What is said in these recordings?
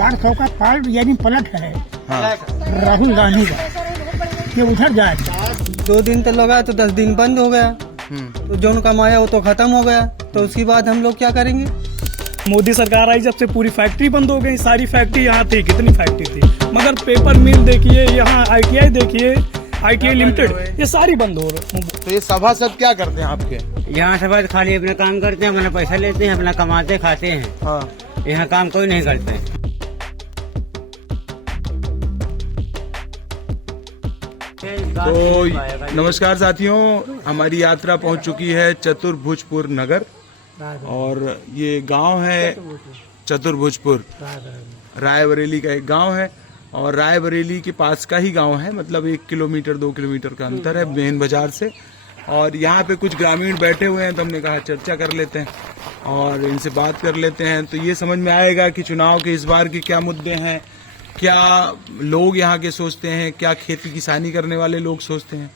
400 का पाल यानी पलट है हाँ। राहुल गांधी का कि उधर जाए। 2 दिन तो लगा तो 10 दिन बंद हो गया, तो जो उनका माया वो तो खत्म हो गया, तो उसके बाद हम लोग क्या करेंगे। मोदी सरकार आई जब से पूरी फैक्ट्री बंद हो गई। सारी फैक्ट्री यहाँ थी, कितनी फैक्ट्री थी, मगर पेपर मिल देखिए, यहाँ ITI देखिए, ITI लिमिटेड, ये सारी बंद हो रही। तो ये सभासद क्या करते हैं आपके? यहाँ सभा खाली अपना काम करते हैं, अपना पैसा लेते हैं, अपना कमाते खाते हैं। हाँ। यहाँ काम कोई नहीं करते। तो नमस्कार साथियों, हमारी यात्रा पहुंच चुकी है चतुर्भुजपुर नगर और ये गांव है चतुर्भुजपुर, रायबरेली का एक गांव है और रायबरेली के पास का ही गांव है, मतलब 1 किलोमीटर 2 किलोमीटर का अंतर है मेन बाजार से। और यहाँ पे कुछ ग्रामीण बैठे हुए हैं, तो हमने कहा चर्चा कर लेते हैं और इनसे बात कर लेते हैं, तो ये समझ में आएगा कि चुनाव के इस बार के क्या मुद्दे हैं, क्या लोग यहाँ के सोचते हैं, क्या खेती किसानी करने वाले लोग सोचते हैं,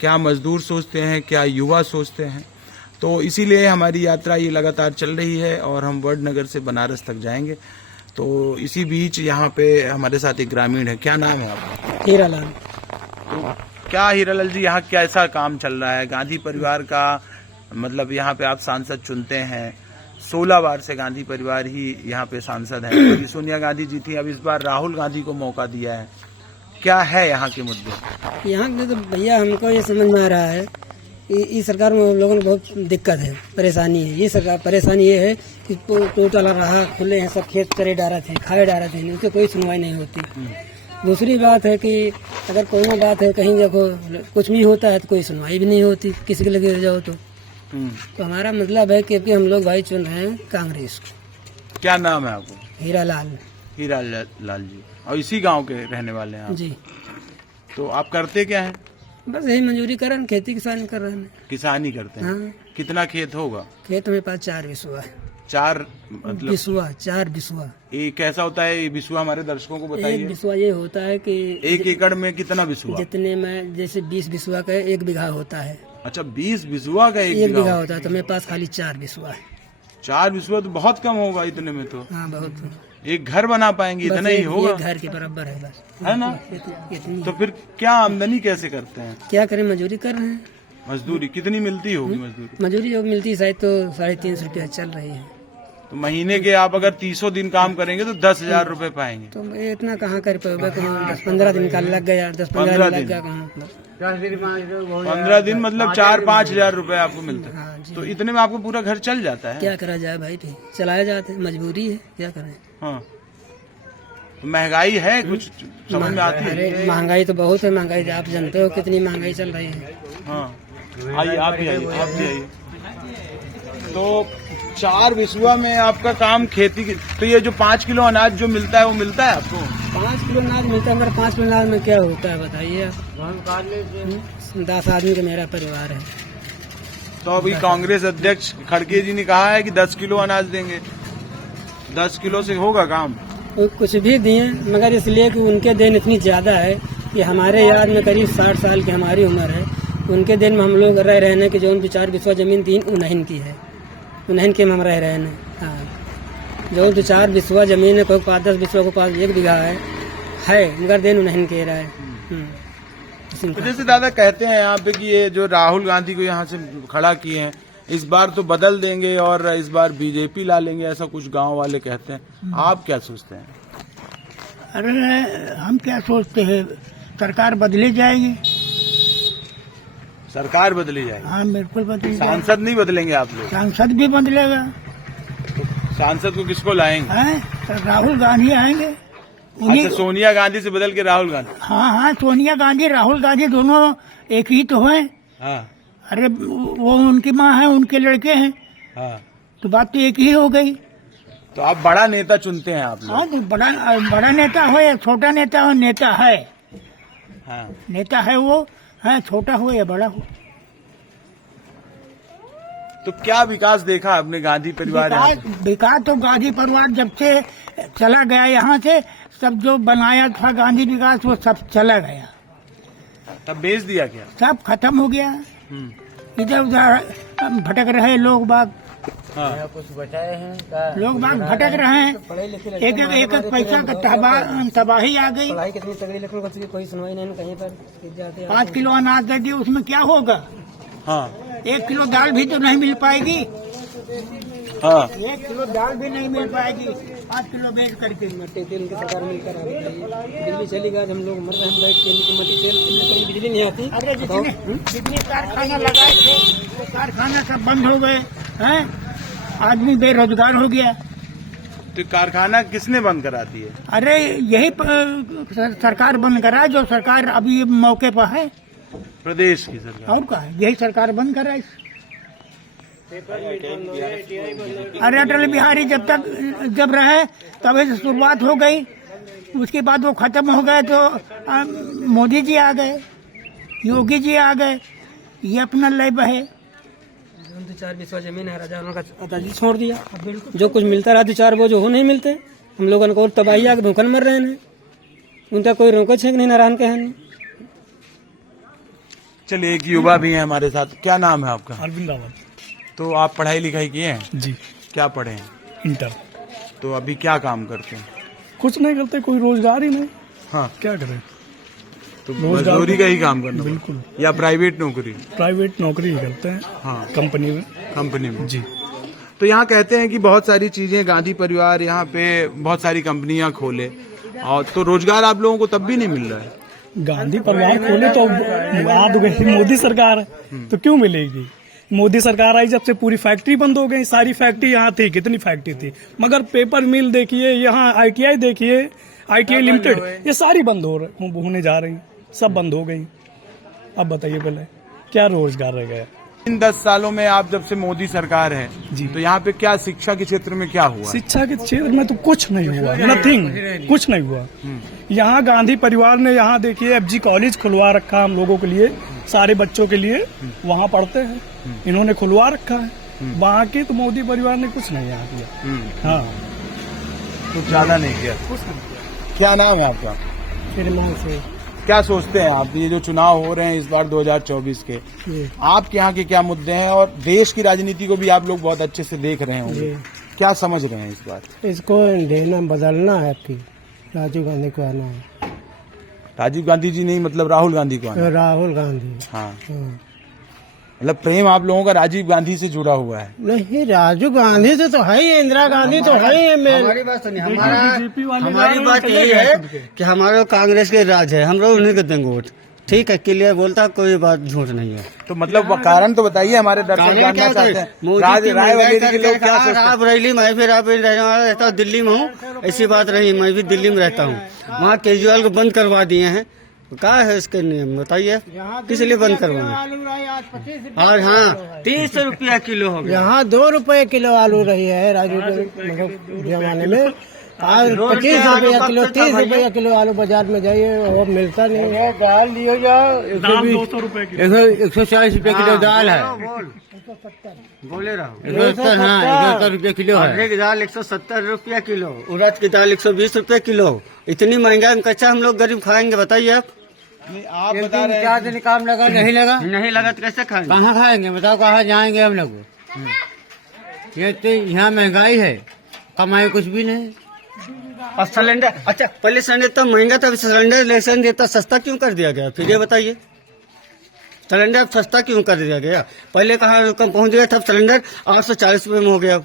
क्या मजदूर सोचते हैं, क्या युवा सोचते हैं। तो इसीलिए हमारी यात्रा ये लगातार चल रही है और हम वडनगर से बनारस तक जाएंगे। तो इसी बीच यहाँ पे हमारे साथ एक ग्रामीण है। क्या नाम है आपका? हीरालाल। तो क्या हीरालाल जी, यहाँ कैसा काम चल रहा है? गांधी परिवार का मतलब यहाँ पे आप सांसद चुनते हैं, 16 बार से गांधी परिवार ही यहाँ पे सांसद है। सोनिया गांधी जी थी, अब इस बार राहुल गांधी को मौका दिया है। क्या है यहाँ के मुद्दे? यहाँ के तो भैया हमको ये समझ में आ रहा है, इस सरकार में हम लोगों को बहुत दिक्कत है, परेशानी है। ये सरकार परेशानी ये है कि टोटल रहा खुले हैं, सब खेत करे डारा थे, खाए डारा थे, उनकी कोई सुनवाई नहीं होती। दूसरी बात है कि अगर कोई ना बात है, कहीं देखो कुछ भी होता है तो कोई सुनवाई भी नहीं होती, किसी के लगे जाओ तो हमारा मतलब है कि हम लोग भाई चुन रहे हैं कांग्रेस को। क्या नाम है आपको? हीरालाल। हीरालाल जी, और इसी गांव के रहने वाले हैं आप? जी। तो आप करते क्या हैं? बस यही मजदूरी कर रहे हैं, खेती किसानी कर रहे हैं। किसानी करते हैं। हाँ। कितना खेत होगा? खेत मेरे पास 4 बिसुआ है। 4 मतलब 4 बिसुआ। ये कैसा होता है ये बिसुआ, हमारे दर्शकों को एक बताइए। बिसुआ ये होता है कि 1 एकड़ में कितना बिसुआ? जितने में जैसे 20 बिसुआ का 1 बीघा होता है। अच्छा, 20 बिसुआ का 1 बीघा बीघा होता है, तो मेरे पास खाली 4 बिसुआ है। 4 बिसुआ तो बहुत कम होगा इतने में। तो हाँ, बहुत। एक घर बना पाएंगे, इतना ही होगा। एक घर के बराबर है बस, है ना? इतनी। तो फिर क्या आमदनी कैसे करते हैं? क्या करें, मजदूरी कर रहे हैं। मजदूरी कितनी मिलती होगी? मजदूरी जो मिलती है शायद तो 350 रुपया चल रही है। तो महीने के आप अगर 300 दिन काम करेंगे तो 10,000 रुपए पाएंगे। तो इतना कहाँ कर पाओगे? 10-15 दिन का लग गया, 10-15 दिन लग गया कहाँ? 15 दिन मतलब 4-5 हजार रुपए आपको मिलते हैं। हाँ जी। तो इतने में आपको पूरा घर चल जाता है? क्या करा जाए भाई, भी चलाया जाते, मजबूरी है, क्या करें। हाँ। तो महंगाई है, कुछ समझ में आती है? अरे महंगाई तो बहुत है, महंगाई आप जानते हो कितनी महंगाई चल रही है। हाँ, आइए आप भी आइए, आप भी आइए। तो 4 बिसुआ में आपका काम खेती की, तो ये जो 5 किलो अनाज जो मिलता है वो मिलता है आपको? 5 किलो अनाज मिलता है। मेरा 5 किलो अनाज में क्या होता है बताइए आप? 10 आदमी का मेरा परिवार है। तो अभी कांग्रेस अध्यक्ष खड़गे जी ने कहा है कि 10 किलो अनाज देंगे। 10 किलो से होगा काम? वो कुछ भी दिए, मगर इसलिए कि उनके दिन इतनी ज्यादा है कि हमारे याद में करीब 60 साल की हमारी उम्र है। उनके दिन में हम लोग रह रहे हैं कि जो उनकी 4 बिसुआ जमीन 3 उन्हैन की है, उन्हैन के में हम रह रहे हैं। हाँ, जो 4 बिसुआ जमीन है, कोई 5-10 बिसुआ को पास 1 बीघा है, मगर दिन उन्हैन के रहा है। तो जैसे दादा कहते हैं यहाँ पे कि ये जो राहुल गांधी को यहाँ से खड़ा किए हैं, इस बार तो बदल देंगे और इस बार बीजेपी ला लेंगे, ऐसा कुछ गांव वाले कहते हैं। आप क्या सोचते हैं? अरे हम क्या सोचते हैं, सरकार बदली जाएगी। सरकार बदली जाएगी? हाँ, बिल्कुल बदली जाएगी। सांसद नहीं बदलेंगे आप लोग? सांसद भी बदलेगा। सांसद को किसको लाएंगे? तो राहुल गांधी आएंगे। अच्छा, सोनिया गांधी से बदल के राहुल गांधी? हाँ, सोनिया गांधी राहुल गांधी दोनों एक ही तो हैं। हाँ। अरे वो उनकी माँ है, उनके लड़के हैं। हाँ। तो बात तो एक ही हो गई। तो आप बड़ा नेता चुनते हैं आप लोग? हाँ, तो बड़ा नेता हो या छोटा नेता हो, नेता है। हाँ। नेता है वो, है, छोटा हो या बड़ा हो। तो क्या विकास देखा आपने गांधी परिवार? विकास तो गांधी परिवार जब से चला गया यहाँ से, सब जो बनाया था गांधी विकास वो सब चला गया। तब बेच दिया क्या? सब खत्म हो गया। इधर उधर भटक रहे लोग बाग। हाँ कुछ बचाए हैं लोग बाग भटक रहे हैं, एक पैसा का तबाही आ गई। पढ़ाई कितनी तगड़ी लिखने बच्चे की कोई सुनवाई नहीं कहीं पर जाते 5 किलो अनाज दे दिए, उसमें क्या होगा? हाँ 1 किलो दाल भी तो नहीं मिल पाएगी, हाँ 1 किलो दाल भी नहीं मिल पाएगी 5 किलो बेच करके। मट्टी तेल की सरकार मिलकर आ रही दिल्ली चली गई, हम लोग मर रहे हैं बैठ तेल की मट्टी तेल कहीं बिजली नहीं आती। अरे जितने कारखाना लगाए थे वो कारखाना सब बंद हो गए हैं, आदमी बेरोजगार हो गया। तो कारखाना किसने बंद करा दिए? अरे यही सरकार बंद करा, जो सरकार अभी मौके पर है। प्रदेश की सरकार। और क्या, यही सरकार बंद करा। अरे अटल बिहारी जब रहे तभी से शुरुआत हो गई, उसके बाद वो खत्म हो गए तो मोदी जी आ गए, योगी जी आ गए, ये अपना लय बहे। 2-4 बीसवा जमीन है, राजा का अदाजी छोड़ दिया। जो कुछ मिलता रहा 2-4 वो जो हो नहीं मिलते, हम लोगों को तबाही आके धोखन मर रहे हैं, उनका कोई रोको छेक नहीं नारायण के हैं। चलिए एक युवा भी है हमारे साथ, क्या नाम है आपका? अरविंद रावत तो आप पढ़ाई लिखाई किए हैं? जी, क्या पढ़े हैं? इंटर। तो अभी क्या काम करते हैं? कुछ नहीं करते, कोई रोजगार ही नहीं, हाँ क्या करें? तो मजदूरी का ही काम करना बिल्कुल, या प्राइवेट नौकरी? प्राइवेट नौकरी ही करते हैं, हाँ कंपनी में। कंपनी में। जी, तो यहाँ कहते हैं कि बहुत सारी चीजें, गांधी परिवार यहाँ पे बहुत सारी कंपनियां खोले, और तो रोजगार आप लोगों को तब भी नहीं मिल रहा है। गांधी परिवार खोले तो बाद गई मोदी सरकार, तो क्यों मिलेगी? मोदी सरकार आई जब से पूरी फैक्ट्री बंद हो गई। सारी फैक्ट्री यहाँ थी, कितनी फैक्ट्री थी, मगर पेपर मिल देखिए, यहाँ ITI देखिए, ITI लिमिटेड, ये सारी बंद होने जा रही, सब बंद हो गई। अब बताइए पहले क्या रोजगार रह गया? इन 10 सालों में आप जब से मोदी सरकार है जी, तो यहाँ पे क्या शिक्षा के क्षेत्र में क्या हुआ? शिक्षा के क्षेत्र में तो कुछ नहीं हुआ, नथिंग, कुछ नहीं हुआ। यहाँ गांधी परिवार ने यहाँ देखिए FG कॉलेज खुलवा रखा हम लोगों के लिए, सारे बच्चों के लिए वहाँ पढ़ते हैं, इन्होंने खुलवा रखा है। वहाँ के तो मोदी परिवार ने कुछ नहीं यहाँ किया। हाँ, कुछ ज्यादा नहीं किया। क्या नाम है आपका? क्या सोचते हैं आप, ये जो चुनाव हो रहे हैं इस बार 2024 के, आपके यहाँ के क्या मुद्दे हैं, और देश की राजनीति को भी आप लोग बहुत अच्छे से देख रहे होंगे, क्या समझ रहे हैं इस बार? इसको देना बदलना है, आपकी राजीव गांधी को आना है। राजीव गांधी जी नहीं, मतलब राहुल गांधी को आना? राहुल गांधी। हाँ, मतलब प्रेम आप लोगों का राजीव गांधी से जुड़ा हुआ है? नहीं, राजीव गांधी से तो है ही, इंदिरा गांधी तो है ही। हमारी बात सुनिए, हमारी बात यही है कि हमारा कांग्रेस के राज है, हम लोग उन्हीं को देंगे वोट। ठीक है, क्लियर बोलता, कोई बात झूठ नहीं है। तो मतलब कारण तो बताइए, हमारे दर्शक जानना चाहते हैं। रायबरेली के लोग क्या सोचते हैं? रायबरेली में फिर आप रहता हूँ, दिल्ली में हूँ, ऐसी बात रही, मैं भी दिल्ली में रहता हूँ। वहाँ केजरीवाल को बंद करवा दिए हैं, क्या है इसके नियम बताइए, किस लिए बंद करवाए? और हाँ 30 रुपया किलो हो गया। यहाँ 2 रुपए किलो आलू रही है राजू के जमाने में, आज 25 रुपया किलो, 30 रुपया किलो आलू बाजार में जाइए वो मिलता नहीं है। दाल लियो जाओ, 200 रुपए की, 140 रुपया किलो दाल है, बोले रहो 170 रुपया किलो है। एक दाल 170 रुपया किलो, उड़द की दाल 120 रुपया किलो। इतनी महंगा कच्चा हम लोग गरीब खाएंगे बताइए आप? आप बता रहे हैं 4 दिन काम लगा, नहीं लगा, नहीं लगा तो कैसे खाएंगे? कहाँ खाएंगे बताओ, कहाँ जाएंगे हम लोग? ये तो यहाँ महंगाई है, कमाई कुछ भी नहीं। और सिलेंडर, अच्छा पहले सिलेंडर इतना महंगा था, सिलेंडर लेसन देता सस्ता क्यों कर दिया गया? फिर ये बताइए, सिलेंडर सस्ता क्यों कर दिया गया? पहले कहाँ कम पहुंच गया था, सिलेंडर 840 रुपए में हो गया।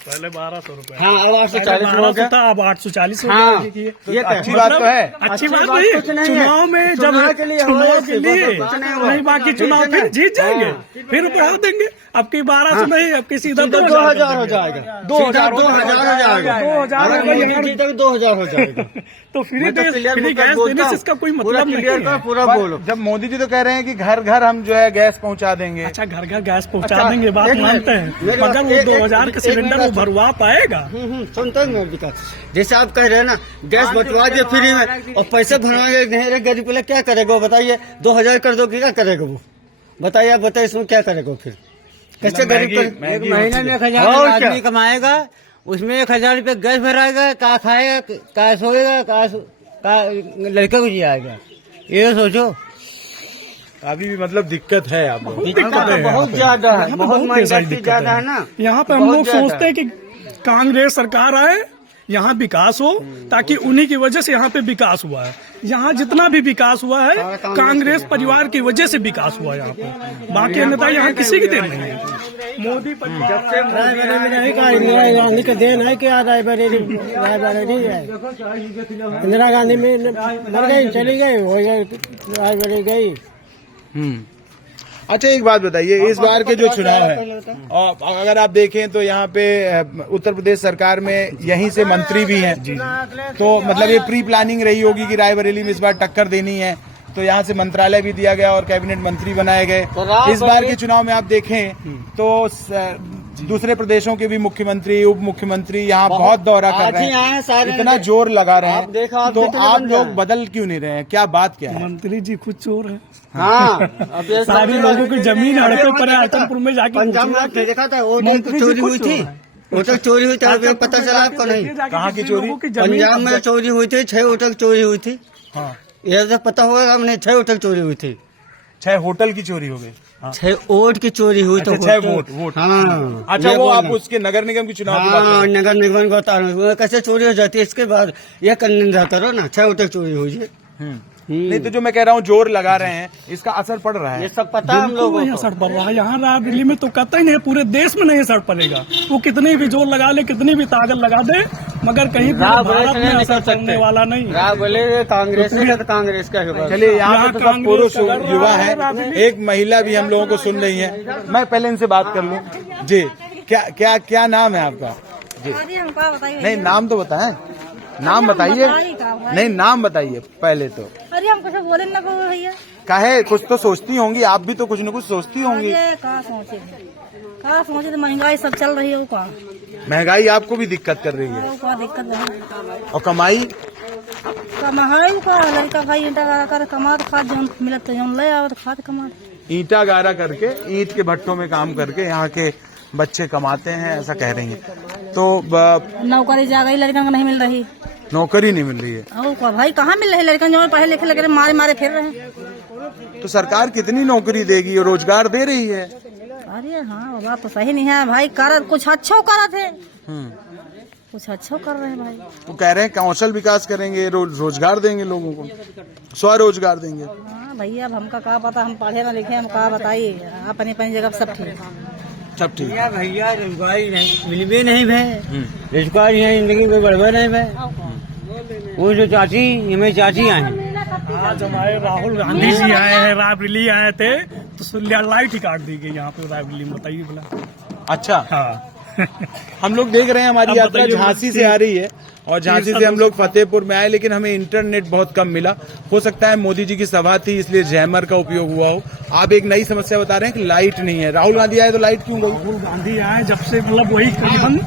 पहले 1200 रुपए, हाँ अब 840 हो गया, अब 840 हो हाँ, गया। ये अच्छी बात तो है। अच्छी बात नहीं, चुनाव में जब चुनाव के लिए नहीं, बाकी चुनाव फिर जीत जाएंगे, फिर बढ़ा देंगे। अब की 1200 नहीं, अब की सीधा 2000 हो जाएगा, 2000 हो जाएगा, 2000 हो जाएगा। तो फ्री गैस देने से इसका कोई मतलब नहीं है। पूरा बोलो। जब मोदी जी तो कह रहे हैं कि घर घर हम जो है गैस पहुंचा देंगे। अच्छा, घर घर गैस पहुंचा देंगे, बात मानते हैं, मगर वो 2000 का सिलेंडर वो भरवा पाएगा? सुनते हैं विकास, जैसे आप कह रहे हैं ना, गैस बंटवा दिए फ्री में और पैसे भरवाएंगे नहीं, गरीब पहले क्या करेगा वो बताइए? 2000 कर दो, क्या करेगा वो बताइए? आप बताइए, इसमें क्या करेगा फिर? कैसे गरीब कर? एक महीने में 1000 आदमी कमाएगा, उसमें 1000 रुपये गैस भराएगा, कहाँ खाएगा, कहाँ सोएगा, कहाँ लड़का को जियाएगा, ये सोचो। अभी भी मतलब दिक्कत है आप लोगों को। दिक्कत बहुत ज्यादा है, बहुत महंगाई ज्यादा है ना। यहाँ पे हम लोग सोचते हैं कि कांग्रेस सरकार आए, यहाँ विकास हो, ताकि उन्हीं की वजह से यहाँ पे विकास हुआ है। यहाँ जितना भी विकास हुआ है कांग्रेस परिवार की वजह से विकास हुआ है यहाँ पे, बाकी नेता यहाँ किसी की देन नहीं है। मोदी गांधी का देन है क्या? रायबरेली है, इंदिरा गांधी में मर गई, चली गई, हो गई, रायबरेली गई। अच्छा एक बात बताइए, इस बार के जो चुनाव है और अगर आप देखें तो यहाँ पे उत्तर प्रदेश सरकार में यहीं से मंत्री भी हैं, तो मतलब ये प्री प्लानिंग रही होगी कि रायबरेली में इस बार टक्कर देनी है, तो यहाँ से मंत्रालय भी दिया गया और कैबिनेट मंत्री बनाए गए। इस बार के चुनाव में आप देखें तो दूसरे प्रदेशों के भी मुख्यमंत्री, उप मुख्यमंत्री यहाँ बहुत दौरा कर रहे हैं, इतना जोर लगा रहे हैं, तो आप लोग बदल क्यों नहीं रहे हैं? क्या बात क्या है? मंत्री जी खुद चोर है। हाँ, सारे लोगों की जमीन हड़पों पर अचलपुर में जाके पंजाब में देखा था, वो चोरी हुई थी, होटल चोरी हुई थी, पता चला आपको नहीं? कहाँ की चोरी? पंजाब में चोरी हुई थी, 6 होटल चोरी हुई थी। हाँ, ये तो पता होगा हमने, 6 होटल चोरी हुई थी। 6 होटल की चोरी हो गई। 6 वोट की चोरी हुई तो 6 वोट। हाँ, अच्छा, वो आप उसके नगर निगम की चुनाव की बात कर हाँ, रहे हैं। नगर निगम को बता रहा हूँ, कैसे चोरी हो जाती है। इसके बाद यह करने करो ना, 6 होटल चोरी हुई है। नहीं तो जो मैं कह रहा हूँ जोर लगा रहे हैं, इसका असर पड़ रहा ये है। सब पता है हम लोगों नहीं को। असर पड़ रहा है। यहाँ रायबरेली में तो कहता ही नहीं, पूरे देश में नहीं असर पड़ेगा। वो कितनी भी जोर लगा ले, कितनी भी ताकत लगा दे, मगर कहीं भारत में असर पड़ने वाला नहीं। बोले कांग्रेस तो कांग्रेस का होगा। चलिए, यहाँ पे सब पुरुष कांग्रेस युवा का है, एक महिला भी हम लोगों को सुन रही है। मैं पहले इनसे बात कर लूँ जी। क्या नाम है आपका जी? नहीं, नाम तो बताएं, नाम बताइए। नहीं, नाम बताइए पहले तो। अरे हम कुछ बोले ना भैया, काहे, कुछ तो सोचती होंगी आप भी, तो कुछ न कुछ सोचती होंगी। अरे कहाँ सोचे तो महंगाई सब चल रही है, वो कहाँ महंगाई आपको भी दिक्कत कर रही है, वो कहाँ दिक्कत नहीं। और कमाई महंगाई वो कहाँ, लड़का भाई ईंटा गाड़ा कर कमा तो खाद जौन मिलत तो जौन ले आवत खाद कमा। ईंटा गारा करके, ईंट के भट्टों में काम करके यहाँ के बच्चे कमाते हैं, ऐसा कह रही हैं। तो नौकरी जा गई, लड़कन को नहीं मिल रही, नौकरी नहीं मिल रही है, और क्या भाई कहाँ मिल रही लड़कन जो पढ़े लिखे लगे मारे मारे फिर रहे हैं। तो सरकार कितनी नौकरी देगी? और रोजगार दे रही है। अरे हाँ, बात तो सही नहीं है भाई, कर कुछ अच्छा कर थे, कुछ अच्छा कर रहे हैं भाई। वो कह रहे हैं कौशल विकास करेंगे, रोजगार देंगे लोगों को, स्वरोजगार देंगे। हाँ भैया, अब हमका क्या पता, हम पढ़े ना लिखे, हम क्या बताइए, अपनी अपनी जगह सब ठीक है। सब ठीक। भैया रोजगारी नहीं मिल भी नहीं भाई, रोजगार यहाँ जिंदगी में बढ़वा नहीं भाई। वो जो चाची, हमें चाची आए आज हमारे राहुल गांधी जी आए हैं, रायबरेली आए थे, तो लाइट ही काट दी गई यहाँ पे रायबरेली में, बताइए भला। अच्छा, हाँ हम लोग देख रहे हैं हमारी अब यात्रा बताइए, झांसी से आ रही है, और झांसी से हम लोग फतेहपुर में आए, लेकिन हमें इंटरनेट बहुत कम मिला। हो सकता है मोदी जी की सभा थी, इसलिए जैमर का उपयोग हुआ हो। आप एक नई समस्या बता रहे हैं कि लाइट नहीं है। राहुल गांधी आए तो लाइट क्यों गई? राहुल गांधी आए जब से, मतलब वही करीबन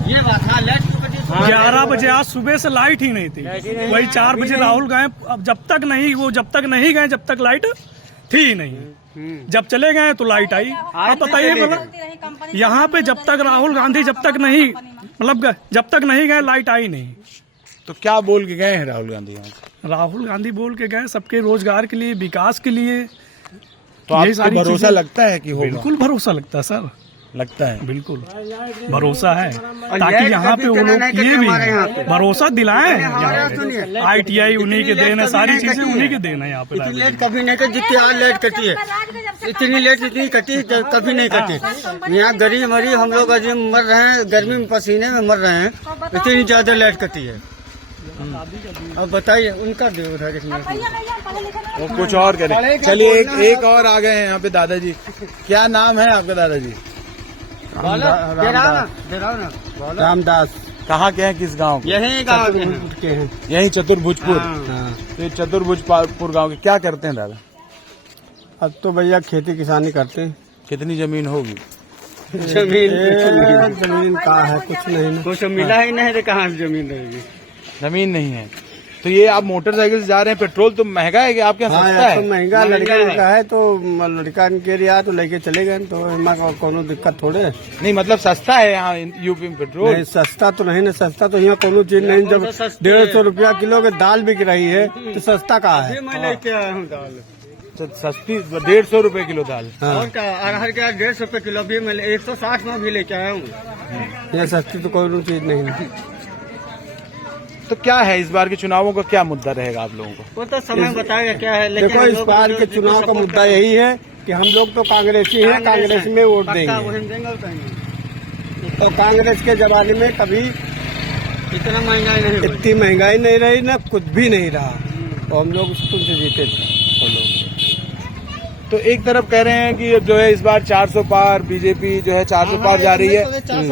11 बजे आज सुबह से लाइट ही नहीं थी, वही 4 बजे राहुल गए। अब जब तक नहीं गए, जब तक लाइट थी ही नहीं। जब चले गए तो लाइट आई। अब बताइए भला, यहाँ पे जब तक राहुल गांधी जब तक नहीं, मतलब जब तक नहीं गए, लाइट आई नहीं। तो क्या बोल के गए हैं राहुल गांधी यहाँ से? राहुल गांधी बोल के गए सबके रोजगार के लिए, विकास के लिए। तो आपको भरोसा लगता है कि होगा? बिल्कुल भरोसा लगता है सर, लगता है, बिल्कुल भरोसा है, ताकि यहाँ पे वो लोग ये भी भरोसा दिलाएं। ITI उन्हीं के देन है, सारी चीजें उन्हीं के देन है। यहाँ पे लेट कभी नहीं कटी, जितनी आज लेट कटी है, इतनी लेट जितनी कटी कभी नहीं कटी। यहाँ गरीब मरीब हम लोग अजीब मर रहे हैं, गर्मी में पसीने में मर रहे हैं, इतनी ज्यादा लेट कटी है। अब बताइए, उनका दे उधर वो कुछ और करें। चलिए, एक और आ गए हैं यहाँ पे दादाजी। क्या नाम है आपका दादाजी? रामदास। कहाँ के हैं, किस गांव के? यही गाँव के हैं, यही चतुर्भुजपुर। हाँ। तो चतुर्भुजपुर गांव के क्या करते हैं दादा? अब तो भैया खेती किसानी करते हैं। कितनी जमीन होगी? जमीन कहाँ है, कुछ नहीं, कुछ मिला ही नहीं तो कहाँ जमीन रहेगी। जमीन नहीं है। तो ये आप मोटरसाइकिल से जा रहे हैं, पेट्रोल तो महंगा है कि आपके यहाँ सस्ता है? तो महंगा लड़का का है, तो लड़का के लिए तो लेके चले गए, तो हमारे कोनो दिक्कत थोड़े। नहीं, मतलब सस्ता है यहाँ यूपी में पेट्रोल? नहीं, सस्ता तो नहीं ना, सस्ता तो यहाँ कोनो चीज नहीं। जब 150 रुपया किलो के दाल बिक रही है तो सस्ता कहाँ है? मैं लेके आया हूँ दाल। सस्ती 150 रुपए किलो दाल। और क्या अरहर का 150 रुपए किलो भी मैं 160 में भी लेके आया हूँ। यहाँ सस्ती तो कोई चीज नहीं है। तो क्या है इस बार के चुनावों का क्या मुद्दा रहेगा आप लोगों को? वो तो समय बताएगा क्या है, लेकिन देखो, इस बार के चुनाव का मुद्दा यही है कि हम लोग तो कांग्रेसी हैं, कांग्रेस में वोट देंगे। तो कांग्रेस के जमाने में कभी इतना महंगाई नहीं हुई। इतनी महंगाई नहीं रही, ना कुछ भी नहीं रहा, तो हम लोग उसको से जीते थे वो लोग। तो एक तरफ कह रहे हैं कि जो है इस बार 400 पार, बीजेपी जो है 400 पार जा रही है,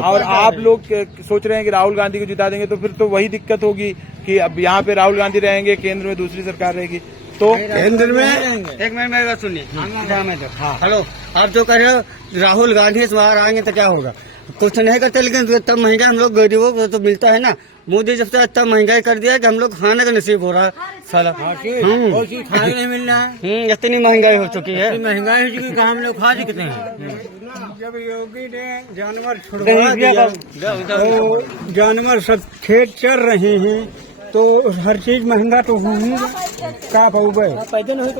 और आप लोग सोच रहे हैं कि राहुल गांधी को जिता देंगे, तो फिर तो वही दिक्कत होगी कि अब यहाँ पे राहुल गांधी रहेंगे, केंद्र में दूसरी सरकार रहेगी, तो केंद्र में एक मिनट मेरी बात सुनिए। हेलो, आप जो कह रहे हो राहुल गांधी से बाहर आएंगे तो क्या होगा? कुछ नहीं करते, लेकिन तब महंगाई हम लोग गरीबों को तो मिलता है ना। मोदी जब से इतना महंगाई कर दिया कि हम लोग खाने का नसीब हो रहा है साला। खाने नहीं मिल रहा है, इतनी महंगाई हो चुकी है। महंगाई हो चुकी है, हम लोग खा सकते हैं। जब योगी ने जानवर छुड़वा दिया, तो जानवर सब खेत चर रहे हैं, तो हर चीज महंगा तो होगा। क्या हो गए, पैसे नहीं हुए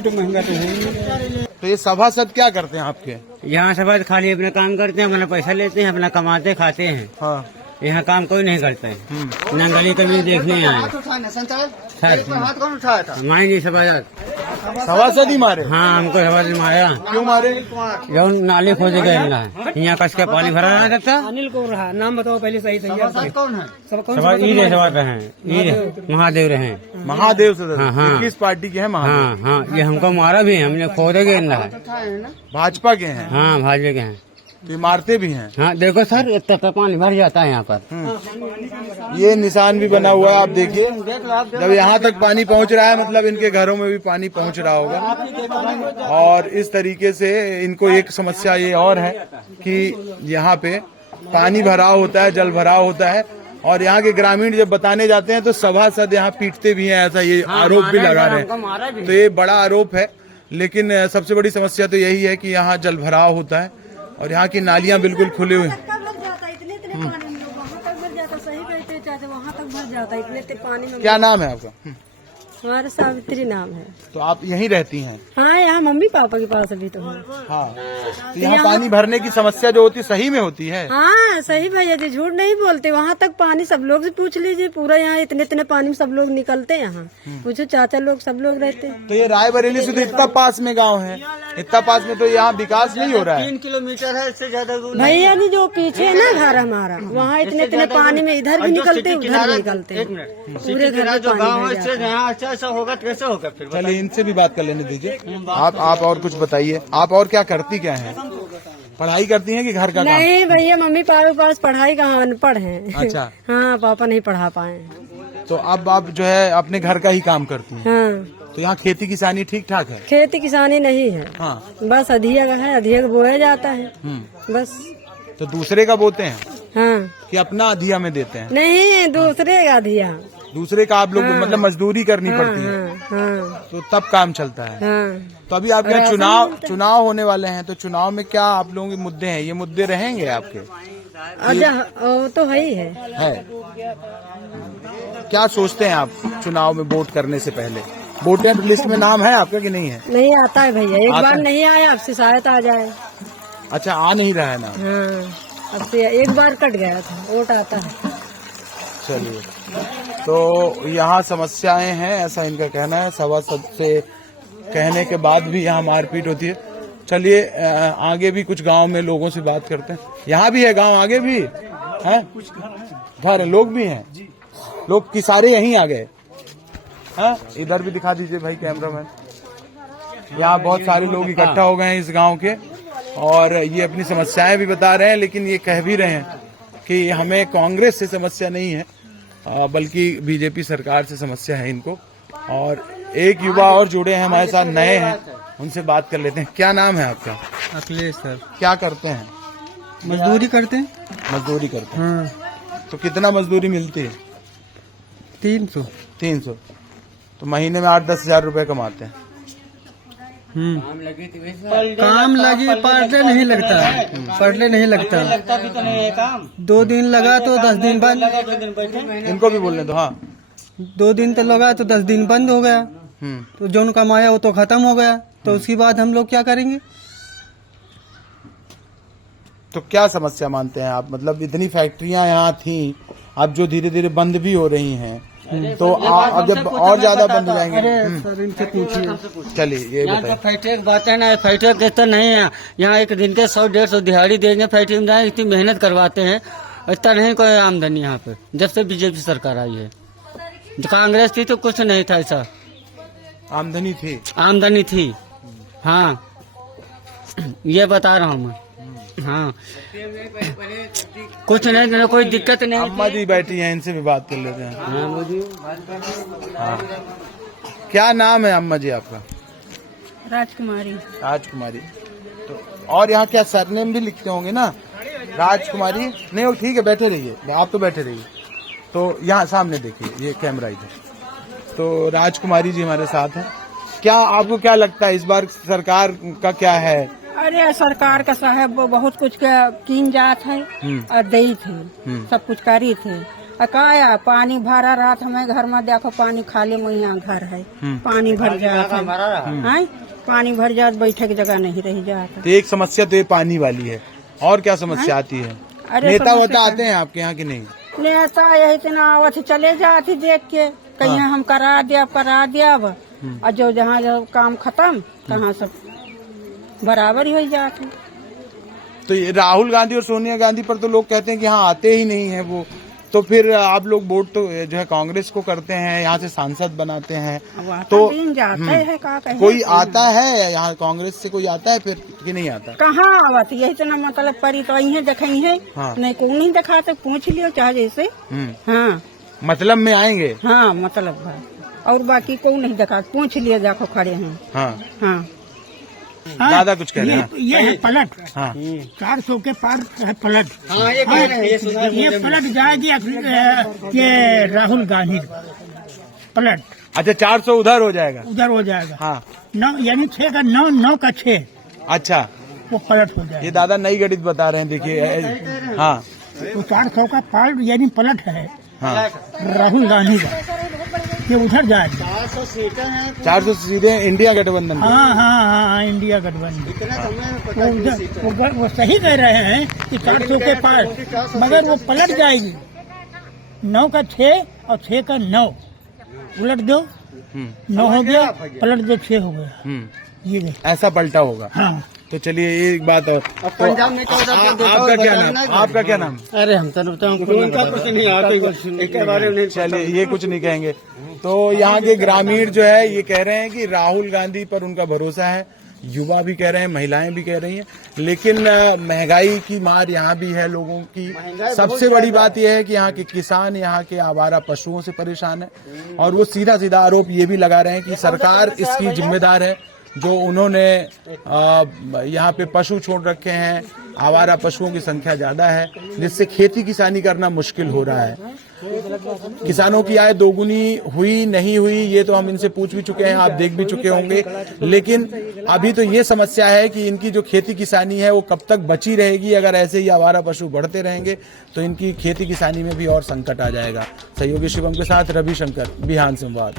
तो महंगा तो होगा। तो ये सभासद क्या करते हैं आपके? यहाँ सब खाली अपना काम करते हैं, अपना पैसा लेते हैं, अपना कमाते खाते हैं। हाँ, यहाँ काम कोई नहीं करता है। न गली कभी देखने आए मारेंगे सभासद ही मारे? हाँ, हमको सभासद मारा। क्यों मारे? जो नाली खोद गए यहाँ कस के पानी भरा रहा सकता। अनिल को रहा नाम बताओ पहले सही सही। कौन है? महादेव रहे। महादेव सदस्य? हाँ, हाँ। किस पार्टी के हैं महादेव? हाँ हाँ, ये हमको मारा भी है, हमने खोदे गए है। भाजपा के हैं? हाँ, भाजपा के हैं। तो ये मारते भी हैं? हाँ, देखो सर, इतना पानी भर जाता है यहाँ पर। ये निशान भी बना हुआ है, आप देखिए। जब यहाँ तक पानी पहुँच रहा है, मतलब इनके घरों में भी पानी पहुँच रहा होगा। और इस तरीके से इनको एक समस्या ये और है कि यहाँ पे पानी भराव होता है, जल भराव होता है, और यहाँ के ग्रामीण जब बताने जाते हैं तो सभासद यहाँ पीटते भी हैं, ऐसा ये आरोप भी लगा रहे हैं। तो ये बड़ा आरोप है, लेकिन सबसे बड़ी समस्या तो यही है कि यहाँ जल भराव होता है और यहाँ की नालियाँ बिल्कुल खुली हुई हैं। क्या नाम है आपका? हमारा सावित्री नाम है। तो आप यहीं रहती हैं? हाँ, यहाँ मम्मी पापा के पास अभी तो है। हाँ, तो यहाँ पानी भरने की समस्या जो होती सही में होती है? हाँ, सही भैया जी, झूठ नहीं बोलते। वहाँ तक पानी सब लोग से पूछ लीजिए, पूरा यहाँ इतने इतने पानी में सब लोग निकलते हैं। यहाँ पूछो, चाचा लोग सब लोग रहते हैं। तो ये रायबरेली से तो इतना पास में गांव है, इतना पास में तो यहाँ विकास नहीं हो रहा है। 3 किलोमीटर है, इससे ज्यादा दूर भैया जी, जो पीछे है ना घर हमारा, वहाँ इतने इतने पानी में इधर भी निकलते उधर भी निकलते। पूरे घर में पानी ऐसा होगा तो कैसे होगा फिर? चलिए इनसे भी बात कर लेने दीजिए। आप और कुछ बताइए, आप और क्या करती क्या हैं? पढ़ाई करती हैं कि घर का काम? नहीं भैया, मम्मी पापा के पास पढ़ाई कहाँ, अनपढ़ हैं। अच्छा। हाँ, पापा नहीं पढ़ा पाए। तो अब आप जो है अपने घर का ही काम करती हैं? हाँ। तो यहाँ खेती किसानी ठीक ठाक है? खेती किसानी नहीं है। हाँ। बस अधिया का है, अधिया का बोया जाता है बस। तो दूसरे का बोते हैं? हाँ। कि अपना अधिया में देते हैं? नहीं, दूसरे का अधिया। दूसरे का आप लोग मतलब मजदूरी करनी पड़ती है? हाँ। तो तब काम चलता है। हाँ। तो अभी आपके यहाँ चुनाव होने वाले हैं, तो चुनाव में क्या आप लोगों के मुद्दे हैं? ये मुद्दे रहेंगे आपके? अच्छा, वो तो है ही है। क्या सोचते हैं आप चुनाव में वोट करने से पहले? वोटर लिस्ट में नाम है आपका कि नहीं है? नहीं आता है भैया, एक बार नहीं आया, अब से शायद आ जाए। अच्छा, आ नहीं रहा है नाम? हाँ, अब से एक बार कट गया था, वोट आता है। चलिए, तो यहाँ समस्याएं हैं, ऐसा इनका कहना है। सभासद से कहने के बाद भी यहाँ मारपीट होती है। चलिए आगे भी कुछ गांव में लोगों से बात करते हैं। यहाँ भी है गांव, आगे भी है घर, लोग भी हैं, लोग की सारे यहीं आ गए। हाँ, इधर भी दिखा दीजिए भाई कैमरामैन। यहाँ बहुत सारे लोग इकट्ठा हो गए हैं इस गांव के, और ये अपनी समस्याएं भी बता रहे हैं, लेकिन ये कह भी रहे हैं कि हमें कांग्रेस से समस्या नहीं है, बल्कि बीजेपी सरकार से समस्या है इनको। और एक युवा और जुड़े हैं हमारे साथ, नए हैं, उनसे बात कर लेते हैं। क्या नाम है आपका? अखिलेश सर। क्या करते हैं? मजदूरी करते हैं। मजदूरी करते हैं? हाँ। तो कितना मजदूरी मिलती है? 300। 300। तो महीने में 8-10 हजार रुपए कमाते हैं? काम लगी, पढ़ने नहीं लगता, पढ़ने नहीं लगता। भी तो नहीं है काम। 2 दिन लगा तो 10 दिन बंद। इनको भी बोलने दो। हाँ, 2 दिन तो लगा तो 10 दिन बंद हो गया। तो जो कमाया वो तो खत्म हो गया, तो उसके बाद हम लोग क्या करेंगे? तो क्या समस्या मानते हैं आप? मतलब इतनी फैक्ट्रियां यहाँ थी, अब जो धीरे धीरे बंद भी हो रही हैं, तो अब जब और ज्यादा बंद हो जाएंगे। सर इनसे पूछिए। चलिए ये यहाँ तो बताइए। फैक्ट्री की बात है ना, फैक्ट्री के तो नहीं है यहाँ। एक दिन के 100-150 दिहाड़ी देंगे फैक्ट्री में, जाए इतनी मेहनत करवाते हैं, इतना नहीं कोई आमदनी यहाँ पे। जब से बीजेपी सरकार आई है, कांग्रेस थी तो कुछ नहीं था ऐसा। आमदनी थी? आमदनी थी, हाँ, ये बता रहा हूँ मैं। हाँ, कुछ नहीं, कोई दिक्कत नहीं। अम्मा जी बैठी हैं, इनसे भी बात कर लेते हैं। हाँ। क्या नाम है अम्मा जी आपका? राजकुमारी। राजकुमारी। तो और यहाँ क्या सरनेम भी लिखते होंगे ना? राजकुमारी नहीं हो, ठीक है, बैठे रहिए, आप तो बैठे रहिए। तो यहाँ सामने देखिए, ये कैमरा इधर। तो राजकुमारी जी हमारे साथ हैं। क्या आपको क्या लगता है इस बार सरकार का क्या है? अरे सरकार का साहब वो बहुत कुछ कीन जात है और दई थे, सब कुछ करी थे। अकाया पानी भरा रात हमें घर में, देखो पानी खाली में यहाँ घर है, पानी भर जाता है, पानी भर जात, बैठे की जगह नहीं रह जाता। तो एक समस्या तो ये पानी वाली है, और क्या समस्या आती है? नेता वोता आते हैं आपके यहाँ की नहीं? नेता यही इतना आवत चले जाती देख के, कहीं हम करा दिया और जो जहाँ जो काम खत्म तहाँ सब बराबर ही हो जाते। तो ये राहुल गांधी और सोनिया गांधी पर तो लोग कहते हैं कि यहाँ आते ही नहीं है वो, तो फिर आप लोग वोट तो जो है कांग्रेस को करते हैं, यहाँ से सांसद बनाते हैं, तो कोई आता है यहाँ कांग्रेस से? कोई आता है फिर कि नहीं आता? कहाँ आवत, यही इतना मतलब परी तो आई है, देखी है, नहीं को नहीं दिखाते, पूछ लियो चाहे जैसे। हाँ, मतलब में आएंगे। हाँ, मतलब है, और बाकी को नहीं दिखा, पूछ लियो, देखो खड़े हैं। हाँ हाँ, दादा कुछ कह रहे हैं। ये है पलट। हाँ 400 के पार है पलट। हाँ, ये कह रहे हैं, ये सुना ये पलट जाएगी ये राहुल गांधी पलट। अच्छा, 400 उधर हो जाएगा? उधर हो जाएगा। हाँ, 9 यानी 6 का 9, 9 का 6, अच्छा, वो पलट हो ये जाएगा। दादा नई गणित बता रहे हैं, देखिए। हाँ तो 400 का पार यानी पलट है हाँ, राहुल गांधी का, ये उधर जाएगा। 400 सीधे इंडिया गठबंधन में। हाँ हाँ हाँ, इंडिया गठबंधन वो सही कह रहे हैं कि 400 के पार, मगर वो पलट जाएगी। 9 का 6 और 6 का 9 उलट दो, 9 हो गया, पलट दो 6 हो गया, ये देखो ऐसा पलटा होगा। हाँ। तो चलिए एक बात और, तो पंजाब में आपका क्या नाम? आपका क्या नाम? अरे हम तो कुछ नहीं आता, चलिए ये कुछ नहीं कहेंगे। तो यहाँ के ग्रामीण जो है ये कह रहे हैं कि राहुल गांधी पर उनका भरोसा है, युवा भी कह रहे हैं, महिलाएं भी कह रही हैं, लेकिन महंगाई की मार यहाँ भी है लोगों की। सबसे बड़ी बात यह है कि यहाँ के किसान यहाँ के आवारा पशुओं से परेशान है, और वो सीधा सीधा आरोप ये भी लगा रहे हैं कि सरकार इसकी जिम्मेदार है, जो उन्होंने यहाँ पे पशु छोड़ रखे हैं, आवारा पशुओं की संख्या ज्यादा है, जिससे खेती किसानी करना मुश्किल हो रहा है। किसानों की आय दोगुनी हुई नहीं हुई ये तो हम इनसे पूछ भी चुके हैं, आप देख भी चुके होंगे, लेकिन अभी तो ये समस्या है कि इनकी जो खेती किसानी है वो कब तक बची रहेगी। अगर ऐसे ही आवारा पशु बढ़ते रहेंगे तो इनकी खेती किसानी में भी और संकट आ जाएगा। सहयोगी शिवम के साथ रविशंकर, बिहान संवाद।